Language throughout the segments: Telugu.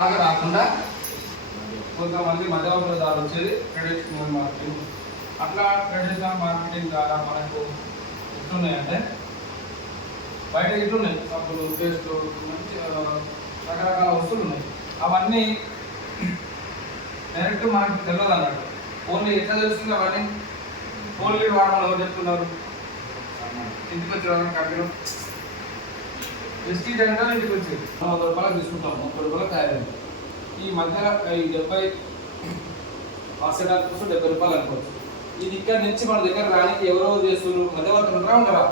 రాకుండా కొంతమంది మధ్యవర్తులదారు వచ్చేది ట్రెడిషనల్ మార్కెటింగ్. అట్లా ట్రెడిషనల్ మార్కెటింగ్ ద్వారా మనకు ఎట్లున్నాయంటే బయట ఇట్లున్నాయి సబ్బులు, పేస్టులు, మంచి రకరకాల వస్తువులు ఉన్నాయి. అవన్నీ డైరెక్ట్ మనకు తెలియదు అన్నట్టు. ఓన్లీ ఎట్లా తెలుస్తుంది అవన్నీ? ఓన్లీ వాడమని ఎవరు చెప్తున్నారు? ఇంటికి వచ్చే వాళ్ళని కంపెనీ ఎస్టీ అంటే ఇంటికి వచ్చేది 100 రూపాయలకు తీసుకుంటాం, 30 రూపాయలకు తయారైంది. ఈ మధ్యలో ఈ 70 కోసం 70 రూపాయలు అనుకోవచ్చు. ఇది ఇక్కడ నుంచి మన దగ్గర రానికి ఎవరో చేస్తున్నారు, మధ్యవర్తులు ఉంటారా?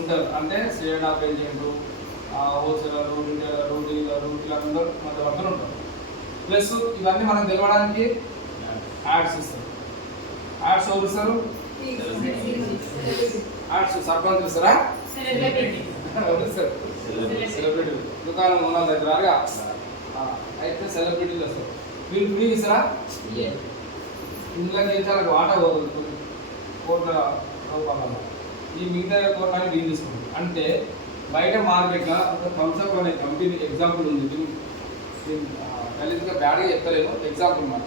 ఉంటారు. అంటే sale of agent, wholesaler, retailer, dealer, వీళ్ళందరూ మధ్యవర్తులు ఉంటారు. ప్లస్ ఇవన్నీ మనం తెలవడానికి యాడ్స్ ఇస్తారు. యాడ్స్ ఎవరు ఇస్తారు? యాడ్స్ సర్పంచ్ ఇస్తారా? సెలబ్రిటీ దుకాణం ఉన్న దగ్గర అయితే సెలబ్రిటీలు వస్తారు. మీరు ఫ్రీ ఇస్తారా? ఇందులోకి చాలా వాటా పోతుంది కోట్ల రూపాయల. ఈ మిగతా కోట్లని డీల్ తీసుకుంటారు. అంటే బయట మార్కెట్లో ఒక థమ్స్అప్ అనే కంపెనీ ఎగ్జాంపుల్ ఉంది. ఖచ్చితంగా బ్యాడ్గా చెప్తలేము, ఎగ్జాంపుల్ మాట.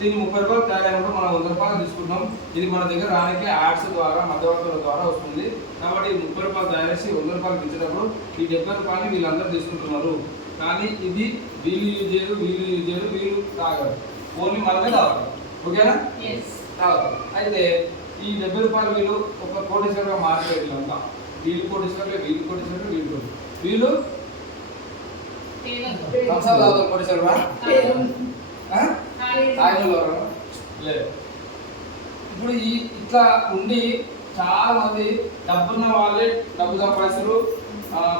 దీన్ని 30 రూపాయలు తయారైనప్పుడు మనం 100 రూపాయలు తీసుకుంటాం. ఇది మన దగ్గర రానికి యాడ్స్ ద్వారా, మధ్యవర్తుల ద్వారా వస్తుంది. కాబట్టి 30 రూపాయలు తయారేసి 100 రూపాయలు ఇచ్చేటప్పుడు ఈ 70 రూపాయలు వీళ్ళందరూ తీసుకుంటున్నారు. కానీ ఇది వీళ్ళు యూజ్ చేయరు, వీళ్ళు తాగరు, ఓన్లీ మనమే తాగరు. ఓకేనా? తాగరు. అయితే ఈ 70 రూపాయలు వీళ్ళు ఒక కోటీశ్వరుగా మారిపోయి వీళ్ళంతా. వీళ్ళు కోటీశ్వరులే, వీళ్ళు కోటీశ్వరులు, వీళ్ళు సంవత్సరాలు తాగుతారు కోటీశ్వరుగా లేదు. ఇప్పుడు ఇట్లా ఉండి చాలా మంది డబ్బున్న వాళ్ళే డబ్బు సంపాదిస్తారు,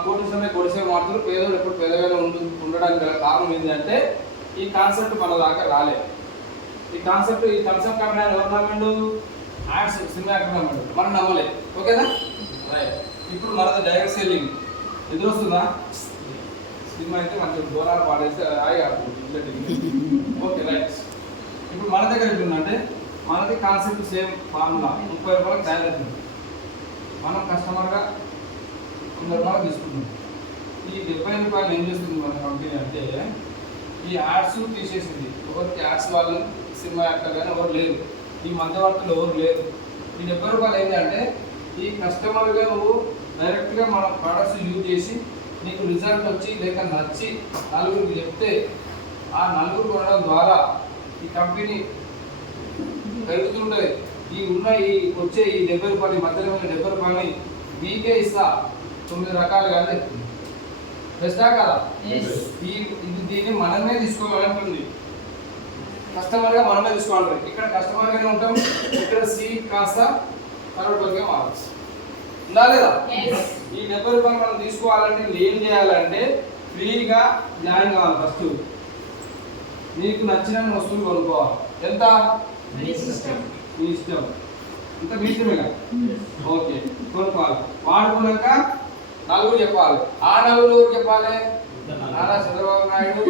కోటీశ్వరం మాత్రం పేదోడు ఎప్పుడు పేదగానే ఉండడానికి గల కారణం ఏంటంటే ఈ కాన్సెప్ట్ మన దాకా రాలేదు. ఈ కాన్సెప్ట్ ఈ కన్సెప్ట్ కంపెనీ ఎవరు నమ్మిండు? యాడ్స్ సినిమా యాక్టర్ నమ్మిండు, మనం నమ్మలేదు. ఓకేనా? రైట్. ఇప్పుడు మనది డైరెక్ట్ సెల్లింగ్ ఎదురు వస్తుందా? సినిమా అయితే మంచి దూరాలు పాడేస్తే హాయిగా ఓకే రైట్. ఇప్పుడు మన దగ్గర ఎట్లుందంటే మనది కాన్సెప్ట్ సేమ్ ఫార్ములా 30 రూపాయలకు తయారవుతుంది. మనం కస్టమర్గా 100 రూపాయలు తీసుకుంటాం. ఈ 70 రూపాయలు ఏం చేస్తుంది మన కంపెనీ అంటే ఈ యాడ్స్ తీసేసింది. ఒకరికి యాడ్స్ వాళ్ళు సినిమా యాక్టర్ కానీ ఎవరు లేరు, ఈ మధ్యవర్తులు ఎవరు లేరు. ఈ 70 రూపాయలు ఏంటంటే ఈ కస్టమర్గా నువ్వు డైరెక్ట్గా మన ప్రోడక్ట్స్ యూజ్ చేసి నీకు రిజల్ట్ వచ్చి లేక నచ్చి నలుగురికి చెప్తే ఆ నలుగురు కొనడం ద్వారా ఈ కంపెనీ పెరుగుతుంటుంది. ఈ వచ్చే ఈ 70 రూపాయలు మధ్యలో 70 రూపాయలని మీకే ఇస్తా 9 రకాలుగా చెప్తుంది. బెస్టా కదా? దీన్ని మనమే తీసుకోవాలంటుంది. కస్టమర్గా మనమే తీసుకోవాలి. ఇక్కడ కస్టమర్గానే ఉంటాం, ఇక్కడ సీట్ కాస్త కరోడ్గా మారచ్చు. ఉందా లేదా? ఈ 70 రూపాయలు మనం తీసుకోవాలంటే ఏం చేయాలంటే ఫ్రీగా జాయిన్ కావాలి. ఫస్ట్ నీకు నచ్చిన వస్తువులు కొనుక్కోవాలి. ఎంత? మీ ఇష్టం. ఇంత మీ ఇష్టమేగా. ఓకే, కొనుక్కోవాలి. వాడుకున్నాక నలుగురు చెప్పాలి. ఆ నలుగురు ఎవరు చెప్పాలి? నారా చంద్రబాబు నాయుడు,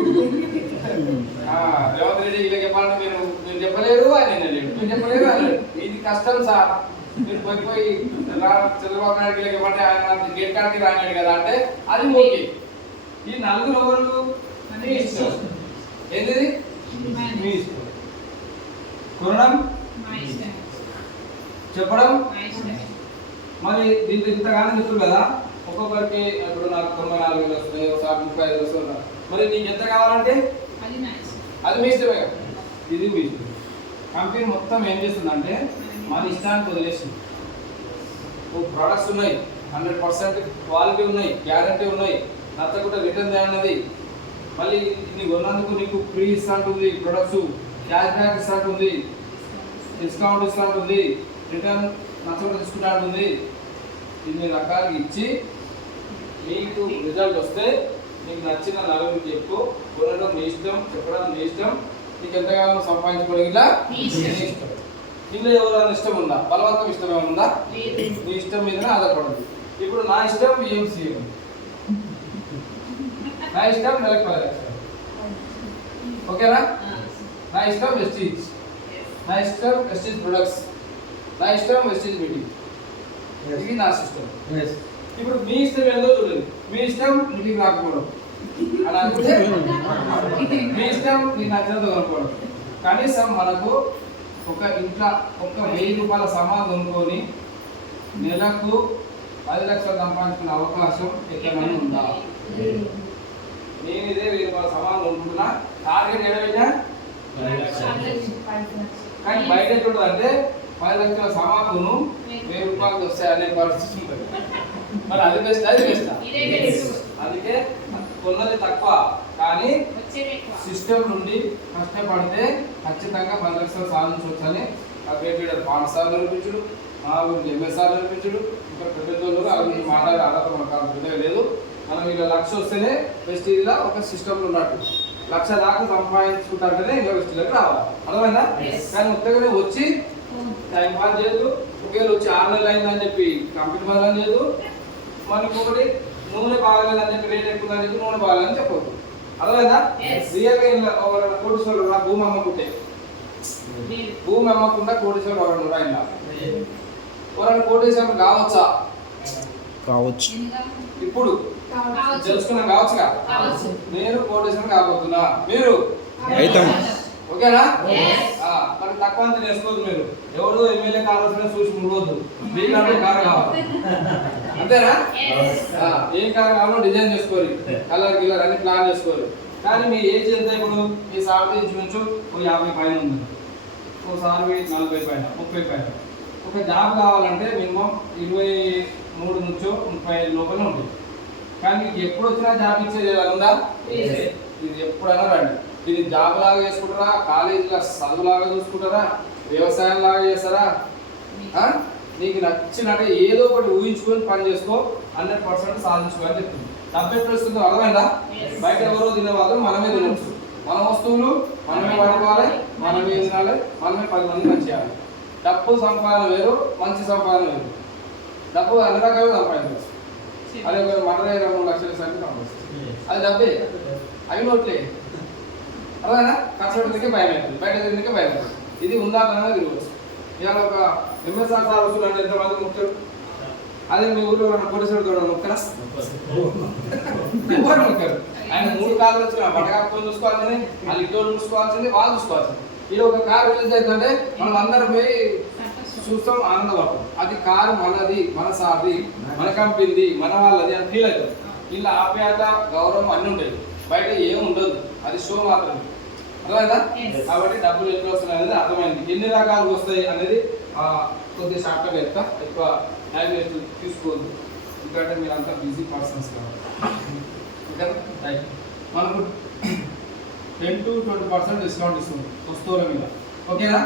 రేవంత్ రెడ్డి ఇలా చెప్పాలంటే మీరు చెప్పలేరు, ఆయన మీరు చెప్పలేరు. ఇది కష్టం సార్. మీరు పోయి చంద్రబాబు నాయుడు ఇలా చెప్పంటే ఆయన గేట్ కాడికి రానాడు కదా అంటే అది ఓకే. ఈ నలుగురు ఎవరు? మీ ఇష్టం. ఏంటి? మీ ఇష్టం. కొనడం, చెప్పడం. మరి దీంతో ఇంతగానో చెప్తారు కదా. ఒక్కొక్కరికి ఇప్పుడు నాకు 94,000 వస్తున్నాయి, ఒకసారి 35,000 వస్తున్నాయి. మరి నీకు ఎంత కావాలంటే అది మీ ఇష్టమే కదా. ఇది మీ ఇష్టం. కంపెనీ మొత్తం ఏం చేస్తుందంటే మన ఇష్టానికి వదిలేస్తుంది. ప్రొడక్ట్స్ ఉన్నాయి, 100% క్వాలిటీ ఉన్నాయి, గ్యారంటీ ఉన్నాయి, నచ్చకుండా రిటర్న్ చేయన్నది. మళ్ళీ ఇది కొన్నందుకు నీకు ఫ్రీ ఇస్తాంటుంది, ప్రొడక్ట్స్ క్యాష్ బ్యాక్ ఇస్తాంటుంది, డిస్కౌంట్ ఇస్తాంటుంది, రిటర్న్ నచ్చకుండా తీసుకుంటా ఉంటుంది. ఇన్ని రకాలు ఇచ్చి మీకు రిజల్ట్ వస్తే నీకు నచ్చిన నలుగురికి చెప్పు. కొనడం నీ ఇష్టం, చెప్పడం నీ ఇష్టం. నీకు ఎంత కావాలో సంపాదించుకోవడం ఇలా నీ ఇష్టం. ఇందులో ఎవరైనా ఇష్టం ఉందా? బలవంతం ఇష్టం ఏమన్నా? నీ ఇష్టం మీదనే ఆధారపడదు. ఇప్పుడు నా ఇష్టం BMC, నా ఇష్టం నెలకు 10 లక్షలు. ఓకేనా? నా ఇష్టం వెస్టీజ్, నా ఇష్టం వెస్టీజ్ ప్రొడక్ట్స్, నా ఇష్టం వెస్టీజ్ మీటింగ్. ఇది నా సిస్టమ్. ఇప్పుడు మీ ఇష్టం ఏందో చూడండి. మీ ఇష్టం మీటింగ్ రాకపోవడం, అని అంటే మీ ఇష్టం, మీకు నచ్చినది కొనుక్కోవడం. కనీసం మనకు ఒక ఇంట్లో ఒక 1000 రూపాయల సామాన్ కొనుక్కొని నెలకు 10 లక్షలు సంపాదించుకునే అవకాశం ఎక్కడైనా ఉందా? నేను ఇదే 1000 రూపాయల సామాన్ కొనుక్కుంటున్నా, టార్గెట్ ఏడైనా కానీ బయట ఎట్లుంటుంది అంటే 10 లక్షల సామాన్లు 1000 రూపాయలు వస్తాయి అనే పరిస్థితి ఉంటుంది. మరి అది బెస్ట్, అది బెస్ట్. అందుకే కొన్నది తక్కువ కానీ సిస్టమ్ నుండి కష్టపడితే ఖచ్చితంగా 10 లక్షలు సాధించవచ్చని అభ్యర్థి పాఠశాల నేర్పించుడు, మా గురించి ఎంఎస్ఆర్ నేర్పించుడు, ఇంకా పెద్దోళ్ళు వాళ్ళ గురించి మాట్లాడే అర్హత మనకు పెద్దగా లేదు. మనం ఇలా 1,00,000 వస్తేనే వెస్టీజ్లో ఒక సిస్టమ్లో ఉన్నట్టు 1,00,000 దాకా సంపాదించుకుంటారంటేనే ఇంకా వెస్టీజ్లోకి రావాలి. అర్థమైందా? కానీ ఉత్తగానే వచ్చి టైం పాస్ చేయదు, ఒకవేళ వచ్చి 6 నెలలు అయిందని చెప్పి కంపెనీ బదలని చేయదు, మనకు ఒకటి నూనె బాగాలేదని చెప్పి రేట్ ఎక్కువ చెప్పి నూనె బాగాలేదని చెప్పవద్దు. అర్థమైందా? రియల్గా ఇలా కోటీశ్వరుడు భూమి అమ్మకుంటే భూమి అమ్మకుండా కోటీశ్వరుడు ఎవరు ఆయన ఎవరైనా కోటీశ్వరుడు కావచ్చా? కావచ్చు. ఇప్పుడు తెలుసుకున్నాం కావచ్చుగా. నేను కోటీశ్వరుడు కాబోతున్నా, మీరు ఓకేనా? మరి తక్కువ అంతా నేర్చుకోవద్దు. మీరు ఎవరు ఎమ్మెల్యే కావాల్సిన చూసి ఉండవద్దు, మీకు అంటే కారు కావాలి అంతేనా? ఏం కారు కావాలో డిజైన్ చేసుకోరు, కలర్ గిల్లర్ అన్ని ప్లాన్ చేసుకోరు. కానీ మీ ఏజ్ ఎంత? ఇప్పుడు ఈ సార్ ఇంచుమించు 50 పైన ఉంది, ఒకసారి 40 పైన 30 పైన. ఒక జాబ్ కావాలంటే మినిమం 23 నుంచి 30 లోపల ఉంటుంది. కానీ మీకు ఎప్పుడు వచ్చినా జాబ్ ఇచ్చేది ఉందా? ఇది ఎప్పుడైనా రండి. ఇది జాబ్ లాగా చేసుకుంటారా, కాలేజీలో చదువులాగా చూసుకుంటారా, వ్యవసాయం లాగా చేస్తారా? నీకు నచ్చినట్టు ఏదో ఒకటి ఊహించుకొని పని చేసుకో, 100% సాధించుకోవాలని చెప్తుంది. డబ్బు వస్తుందో అర్థమైందా? బయట ఎవరో తినేవాళ్ళు మనమే తినవచ్చు. మన వస్తువులు మనమే వాడుకోవాలి, మనమే తినాలి, మనమే 10 మంది మంచి చేయాలి. డబ్బు సంపాదన వేరు, మంచి సంపాదన వేరు. డబ్బు అన్ని రకాలుగా సంపాదించవచ్చు. అదే మన దగ్గర 3 లక్షల సంపాదిస్తుంది, అది డబ్బే, అవి నోట్లే. అదేనా? ఖర్చు పెట్టడానికి భయం అవుతుంది, బయట తిరిగితే భయం అవుతుంది. ఇది ఉందాకనే తిరగవచ్చు. ఇవాళ ఒక ఎంఎస్ఆర్ సార్ వస్తువులు అంటే ఎంతమంది ముక్తారు? అదే మీ ఊళ్ళో పోలీసులు కూడా ముక్కరా? ఎవరు ముక్కరు? ఆయన 3 కార్లు వచ్చిన బట్టకాపుకొని చూసుకోవాల్సింది, వాళ్ళు ఇటోళ్ళు చూసుకోవాల్సింది, వాళ్ళు చూసుకోవాల్సింది. ఇది ఒక కారు రిలీజ్ అవుతుందంటే మనం అందరం పోయి చూస్తాం, ఆనందపడతాం. అది కారు మనది, మన సార్ది, మన కంపెనీది, మన వాళ్ళది అని ఫీల్ అవుతుంది. ఇలా ఆప్యాయత, గౌరవం అన్నీ ఉంటాయి, బయట ఏమి ఉండదు, అది షో మాత్రమే. అర్థమైందా? కాబట్టి డబ్బులు ఎట్లా వస్తున్నాయి అనేది అర్థమైంది. ఎన్ని రకాలు వస్తాయి అనేది కొద్దిగా షార్ట్గా చెప్తా, ఎక్కువ టైం తీసుకోవద్దు, ఎందుకంటే మీరు అంతా బిజీ పర్సన్స్ కాబట్టి. రైట్, మనకు 10 to 20% డిస్కౌంట్ ఇస్తుంది వస్తువుల మీద, ఓకేనా?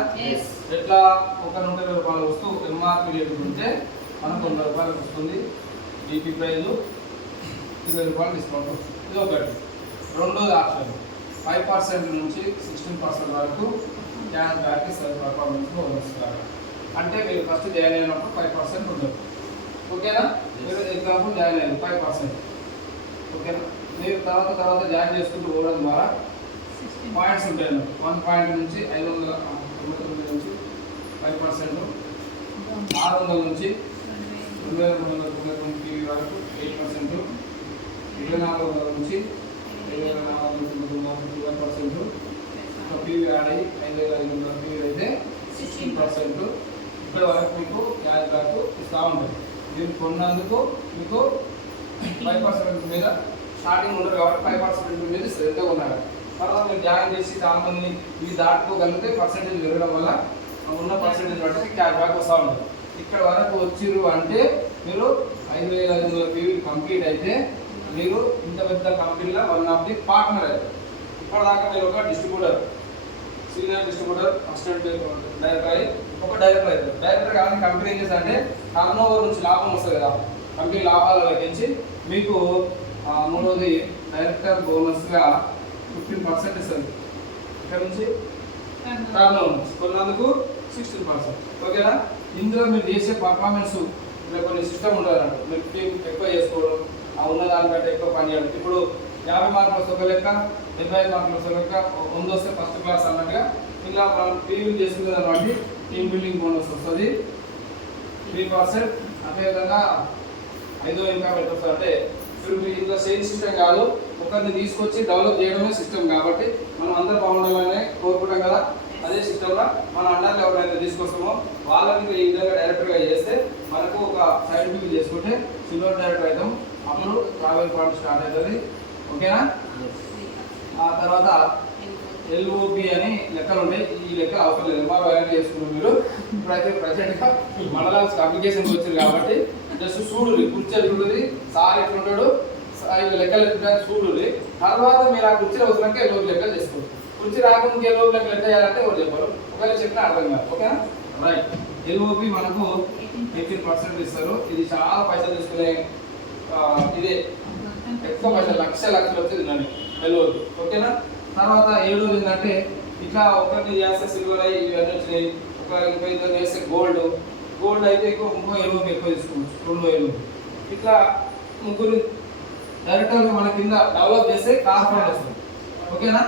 ఎట్లా? ఒక 120 రూపాయల వస్తువు ఎంఆర్పి రేటు ఉంటే మనకు 100 రూపాయలకు వస్తుంది. బీపీ ప్రైజ్ 20 రూపాయలు డిస్కౌంట్ వస్తుంది. ఇది ఒకటి. రెండోది ఆప్షన్ 5% నుంచి 16% వరకు క్యాష్ బ్యాక్ సెల్ఫ్ పర్ఫార్మెన్స్ వస్తుంది. అంటే మీరు ఫస్ట్ జాయిన్ అయినప్పుడు 5% ఉండదు, ఓకేనా? మీరు ఎగ్జాంపుల్ జాయిన్ అయ్యారు 5%, ఓకేనా? మీరు తర్వాత జాయిన్ చేసుకుంటూ పోవడం ద్వారా పాయింట్స్ ఉంటాయి. 1 పాయింట్ నుంచి 599 నుంచి 5%, 600 నుంచి 2299 వరకు 8%, 2400 నుంచి 2400 పీవీ యాడ్ అయ్యి 5500 పీవీ అయితే 16%. ఇక్కడ వరకు మీకు క్యాష్ బ్యాక్ ఇస్తూ ఉంటుంది. మీరు కొన్నందుకు మీకు 5% మీద స్టార్టింగ్ ఉండదు కాబట్టి 5% మీద శ్రద్ధగా ఉన్నారు. తర్వాత మీరు జాయిన్ చేసి చాలామంది ఇవి దాటుకోగలిగితే పర్సెంటేజ్ పెరగడం వల్ల ఉన్న పర్సెంటేజ్ బట్టి క్యాష్ బ్యాక్ వస్తూ ఉంటుంది. ఇక్కడ వరకు వచ్చిర్రు అంటే మీరు 5500 పీవీ కంప్లీట్ అయితే మీరు ఇంత పెద్ద కంపెనీలో 1 ఆఫ్ ది పార్ట్నర్ అవుతారు. ఇప్పటిదాకా మీరు ఒక distributor, senior distributor, assistant director అయ్యి ఒక డైరెక్టర్ అవుతారు. డైరెక్టర్ కానీ కంపెనీ ఏం చేస్తే అంటే టర్న్ ఓవర్ నుంచి లాభం వస్తుంది కదా, కంపెనీ లాభాలు లెక్కించి మీకు మూడోది డైరెక్టర్ బోనస్గా 15% ఇస్తుంది. ఇక్కడ నుంచి టర్న్ ఓవర్ కొన్నందుకు 16%, ఓకేనా? ఇందులో మీరు చేసే పర్ఫార్మెన్స్ ఇలా కొన్ని సిస్టమ్ ఉంటుంది అన్నట్టు. మీరు టీం ఎక్కువ చేసుకోవడం, ఉన్న దానికంటే ఎక్కువ పని చేయడం. ఇప్పుడు 50 మార్కులు వస్తే ఒక లెక్క, 75 మార్కులు వస్తే లెక్క, 100 వస్తే ఫస్ట్ క్లాస్ అన్నట్టుగా ఇలా మనం టీవీలు చేసుకునే దాన్ని బట్టి టీమ్ బిల్డింగ్ బోనస్ వస్తుంది 3%. అదేవిధంగా 5వ ఇన్కమ్ ఎంత వస్తుంది అంటే ఇప్పుడు ఇంత సేల్ సిస్టమ్ కాదు, ఒకరిని తీసుకొచ్చి డెవలప్ చేయడమే సిస్టమ్. కాబట్టి మనం అందరూ బాగుండాలని కోరుకుంటాం కదా. అదే సిస్టంలో మన అండర్లో ఎవరైతే తీసుకొస్తామో వాళ్ళకి ఈ విధంగా డైరెక్టర్గా చేస్తే మనకు ఒక సైంటిఫిక్ చేసుకుంటే సిల్వర్ డైరెక్టర్ అవుతాం. అప్పుడు ట్రావెల్ పాయింట్ స్టార్ట్ అవుతుంది. ఓకేనా? ఆ తర్వాత ఎల్ఓపి అని లెక్కలు ఉంటాయి. ఈ లెక్క అవసరం లేదు, ఎంఆర్ వ్యాలిడ్ చేసుకున్నాం మీరు. ఇప్పుడైతే ప్రజెంట్గా మండలానికి అప్లికేషన్కి వచ్చారు కాబట్టి జస్ట్ చూడు, కూర్చొని చూడుది సార్ ఎట్లుంటాడు, లెక్కలు ఎట్లుంటాడు చూడుది. తర్వాత మీరు ఆ కుర్చీలో వచ్చినాక ఎల్ఓపి లెక్కలు చేసుకోవచ్చు. కుర్చీ రాకుండా ఎల్ఓపి లెక్కలు ఎట్లా చేయాలంటే ఎవరు చెప్పారు, ఒకవేళ చెప్పినా అర్థం కాదు. ఓకేనా? రైట్. ఎల్ఓపి మనకు 18% ఇస్తారు. ఇది చాలా పైసలు తీసుకునే ఇదే, ఎక్కువ పైసలు లక్షలు వచ్చేది నన్ను ఎల్ఓపి. ఓకేనా? తర్వాత ఏడోది ఏంటంటే ఇట్లా ఒకరిని చేస్తే సిల్వర్ అయ్యి ఇవన్నీ వచ్చినాయి. ఇంకా ఇద్దరు చేస్తే గోల్డ్ అయితే ఇంకో ఎల్ఓపి ఎక్కువ తీసుకోవచ్చు, 2 ఎల్ఓపి. ఇట్లా ముగ్గురు డైరెక్టర్గా మన కింద డెవలప్ చేస్తే కార్ ఫండ్ వస్తుంది. ఓకేనా?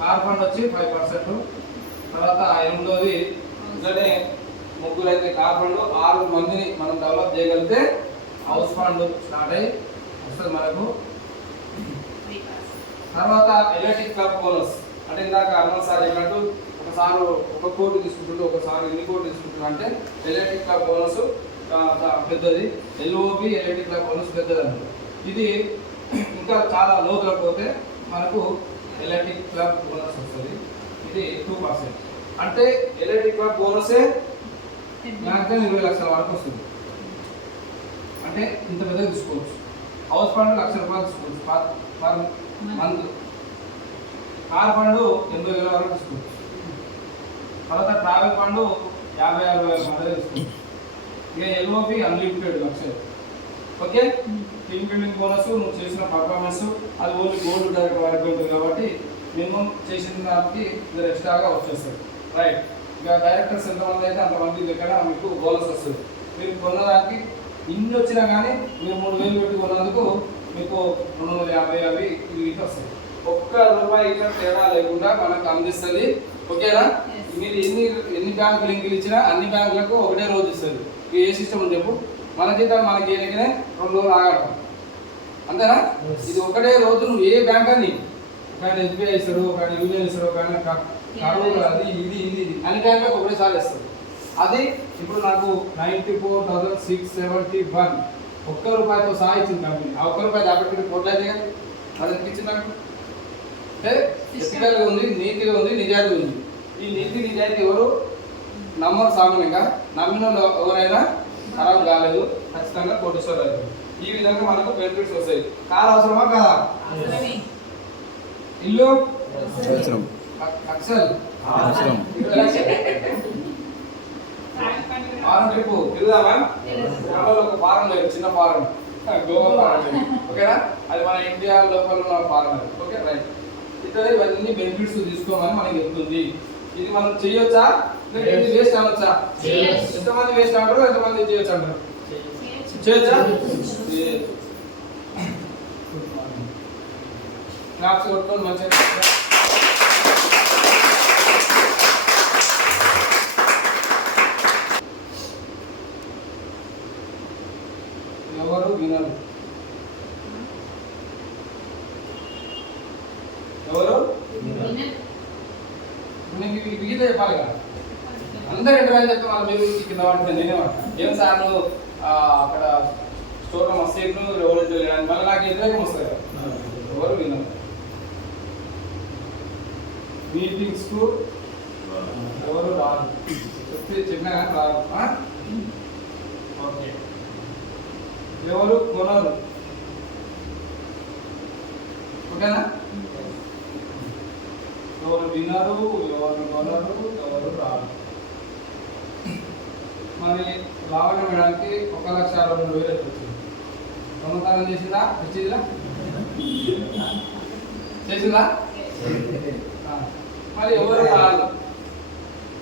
కార్ ఫండ్ వచ్చి 5%. తర్వాత 8వది ఇట్లనే ముగ్గురు అయితే కార్ ఫండ్, 6 మందిని మనం డెవలప్ చేయగలిగితే హౌస్ ఫండ్ స్టార్ట్ అయ్యి వస్తుంది మనకు. తర్వాత ఎలక్ట్రిక్ క్లబ్ బోనస్ అంటే ఇందాక అర్మల్ సార్ చెప్పినట్టు ఒకసారి 1 కోటి తీసుకుంటుంటే ఒకసారి ఎన్ని కోట్లు తీసుకుంటున్నా అంటే ఎలక్ట్రిక్ క్లబ్ బోనస్ పెద్దది. ఎల్ఓపి ఎలక్ట్రిక్ క్లబ్ బోనస్ పెద్దది అన్నమాట. ఇది ఇంకా చాలా లోతులకు పోతే మనకు ఎలక్ట్రిక్ క్లబ్ బోనస్ వస్తుంది. ఇది 2%. అంటే ఎలక్ట్రిక్ క్లబ్ బోనసే మ్యాక్సిమం 20 లక్షల వరకు వస్తుంది. అంటే ఇంత పెద్దగా తీసుకోవచ్చు. హౌస్ ఫండ్ 1 లక్ష రూపాయలు తీసుకోవచ్చు పర్ మంత్. కార్ ఫండ్ 80,000 వరకు తీసుకోవచ్చు. తర్వాత ట్రావెల్ ఫండ్ 50,000 మధ్య తీసుకోవచ్చు. ఇక ఎల్ఓపి అన్లిమిటెడ్ లక్షలు. ఓకే? టీమ్ బిల్డింగ్ బోనస్ నువ్వు చేసిన పర్ఫార్మెన్స్ అది ఓన్లీ గోల్డ్ డైరెక్ట్ వరకు ఉంటుంది కాబట్టి మినిమం చేసిన దానికి ఇది ఎక్స్ట్రాగా వచ్చేస్తుంది. రైట్. ఇక డైరెక్టర్స్ ఎంతమంది అయితే అంతమంది దగ్గర మీకు బోనస్ వస్తుంది. మీరు కొన్నదానికి ఇన్ని వచ్చినా కానీ మీరు 3,000 పెట్టి కొన్నందుకు మీకు 250 అవి ఇవి వస్తాయి. ₹1 ఇట్లా తేడా లేకుండా మనకు అందిస్తుంది. ఓకేనా? మీరు ఎన్ని బ్యాంకులు లింకులు ఇచ్చినా అన్ని బ్యాంకులకు ఒకటే రోజు ఇస్తుంది. ఏ సిస్టమ్ ఉంది చెప్పు? మన జీతం మనకి ఏదైనా 2 రోజులు ఆగడం అంతేనా? ఇది ఒకటే రోజు నువ్వు ఏ బ్యాంక్ అని కానీ ఎస్బీఐ ఇస్తారు, కానీ యూనియన్ ఇస్తారు, కానీ కరూర్ అది ఇది అన్ని బ్యాంకులకు ఒకటేసారి ఇస్తారు. అది ఇప్పుడు నాకు 94,671 ₹1తో సహా ఇచ్చింది కంపెనీ. ఆ ₹1 దాపెట్టుకుని కోట్లయితే కానీ అది ఎందుకు ఇచ్చింది నాకు? అంటే ఎథికల్గా ఉంది, నీతిగా ఉంది, నిజాయితీ ఉంది. ఈ నీతి నిజాయితీ ఎవరు నమ్మరు సామాన్యంగా. నమ్మిన ఎవరైనా ఖరాబ్ కాలేదు, ఖచ్చితంగా కోటీశ్వరులు. ఈ విధంగా మనకు బెనిఫిట్స్ వస్తాయి. కార్ అవసరమా కాదా? ఇల్లు అవసరం, లక్షలు అవసరం. ఫారం ట్రిప్ తిరుగుదామా? ఒక ఫారం లేదు, చిన్న ఫారం, గోవా ఫారం. ఓకేనా? అది మన ఇండియా లోపల ఉన్న ఫారం. Okay, right. ఇట్లా ఇవన్నీ బెనిఫిట్స్ తీసుకోమని మనకి చెప్తుంది. ఇది మనం చేయొచ్చా? వేస్ట్ అనొచ్చా? ఎంతమంది వేస్ట్ అంటారు, ఎంతమంది చేయొచ్చు అంటారు? చేయొచ్చా? క్లాప్స్ కొట్టుకొని మంచిగా. ఎవరు వినరు? ఎవరు విగిత చెప్పాలి కదా. అందరు ఎంటర్మైన్ చెప్తే వాళ్ళు మీరు కింద పడుతుంది. నేనే ఏం సార్ నువ్వు అక్కడ స్టోర్లో మస్తు ఎవరు వెళ్ళడానికి మళ్ళీ నాకు వ్యతిరేకం వస్తుంది కదా. ఎవరు వినరు. మీటింగ్స్కు ఎవరు రాదు, చెప్తే చెప్పినా కానీ రాదు. ఓకే. ఎవరు కొనరు. ఓకేనా? ఎవరు వినరు, ఎవరు కొనరు, ఎవరు రారు. మరి లావణ్యం వేయడానికి 1,62,000 వచ్చింది. దొంగతనం చేసిందా? వచ్చిందా? చేసిందా? మరి ఎవరు రాదు,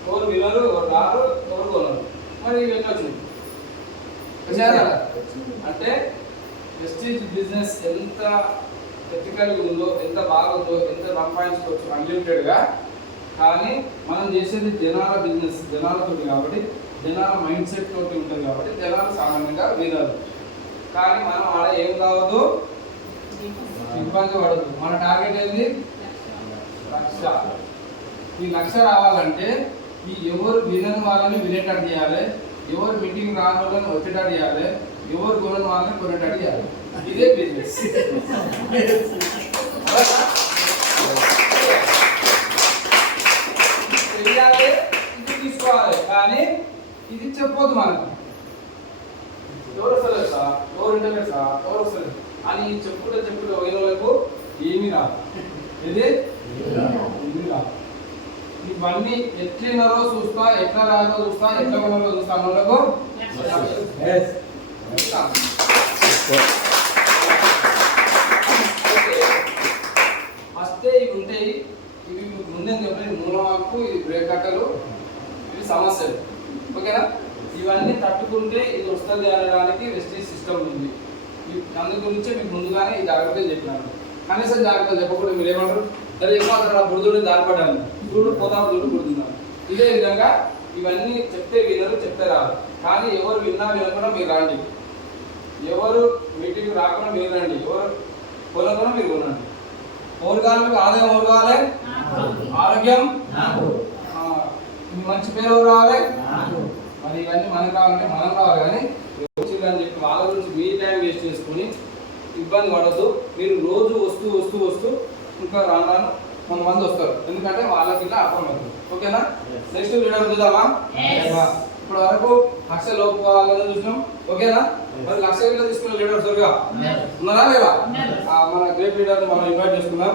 ఎవరు వినరు, ఎవరు రారు, ఎవరు కొనరు. మరి ఇవి ఎట్లా వచ్చింది? అంటే ప్రెస్టీజ్ బిజినెస్ ఎంత ఎథికల్గా ఉందో, ఎంత బాగుందో, ఎంత సంపాదించుకోవచ్చు అన్లిమిటెడ్గా. కానీ మనం చేసేది జనాల బిజినెస్, జనాలతో కాబట్టి, జనాల మైండ్ సెట్ తోటి ఉంటుంది కాబట్టి జనాలు సామాన్యంగా వినరు. కానీ మనం ఆడ ఏం కావద్దు, ఇబ్బంది పడద్దు. మన టార్గెట్ ఏంది? 1,00,000. ఈ 1,00,000 రావాలంటే ఈ ఎవరు వినని వాళ్ళని వినేటట్టు చేయాలి, ఎవరు మీటింగ్ రాని వాళ్ళని వచ్చేటట్టు చేయాలి, ఎవరు కొనని వాళ్ళని కొనేటట్టు చేయాలి. ఇదే బిజినెస్. తెలియాలి, ఇది తీసుకోవాలి, కానీ ఇది చెప్పొద్దు మనకు. ఎవరు వస్తలేదు సార్, ఎవరు ఇంటర్నెట్ సార్, ఎవరు వస్తలేదు అని చెప్పుకుంటే పోయిన వాళ్ళకు ఏమీ రాదు. ఇది ఏమీ రాదు. ఇవన్నీ ఎట్లున్నారో చూస్తా, ఎట్లా రాదో చూస్తా, ఎట్లా ఉన్నారో చూస్తా అన్న వాళ్ళకు వస్తే ఇవి ఉంటాయి. ఇవి ముందే చెప్పలేదు, మూలమాకు, ఇది బ్రేక్ కట్టలు, ఇవి సమస్యలు. ఓకేనా? ఇవన్నీ తట్టుకుంటే ఇది వస్తుంది అనడానికి వెస్టేజ్ సిస్టమ్ ఉంది. అందు గురించి మీకు ముందుగానే ఈ జాగ్రత్తలు చెప్పినాను. కనీసం జాగ్రత్తలు చెప్పకుండా మీరు ఏమంటారు, సరే ఏమో అక్కడ బురదుని దారిపడ్డాను, చూడు పోతాము, చూడు బుడుతున్నాను. ఇదే విధంగా ఇవన్నీ చెప్తే వినరు, చెప్తే రాదు. కానీ ఎవరు వినకుండా మీరు రండి, ఎవరు మీటింగ్ రాకుండా మీరు రండి, ఎవరు కొనకుండా మీరు కొనండి. ఎవరు కావాలి మీకు? ఆదాయం ఎవరు కావాలి? ఆరోగ్యం, మంచి పేరు ఎవరు కావాలి? మరి ఇవన్నీ మనకు కావాలంటే మనం కావాలి. కానీ వచ్చిందని చెప్పి వాళ్ళ గురించి మీ టైం వేస్ట్ చేసుకుని ఇబ్బంది పడద్దు. మీరు రోజు వస్తూ ఇంకా రాను కొంతమంది వస్తారు, ఎందుకంటే వాళ్ళకి ఇలా అర్థమవుతుంది. ఓకేనా? నెక్స్ట్ వీడియో చూద్దామా? ఇప్పుడు వరకు 1,00,000 లోపు వాళ్ళని చూసినాం. ఓకేనా? మరి 1,00,000 తీసుకున్న లీడర్స్ ఉన్నారా లేదా? మన గ్రేట్ లీడర్ని మనం ఇన్వైట్ చేసుకున్నాం.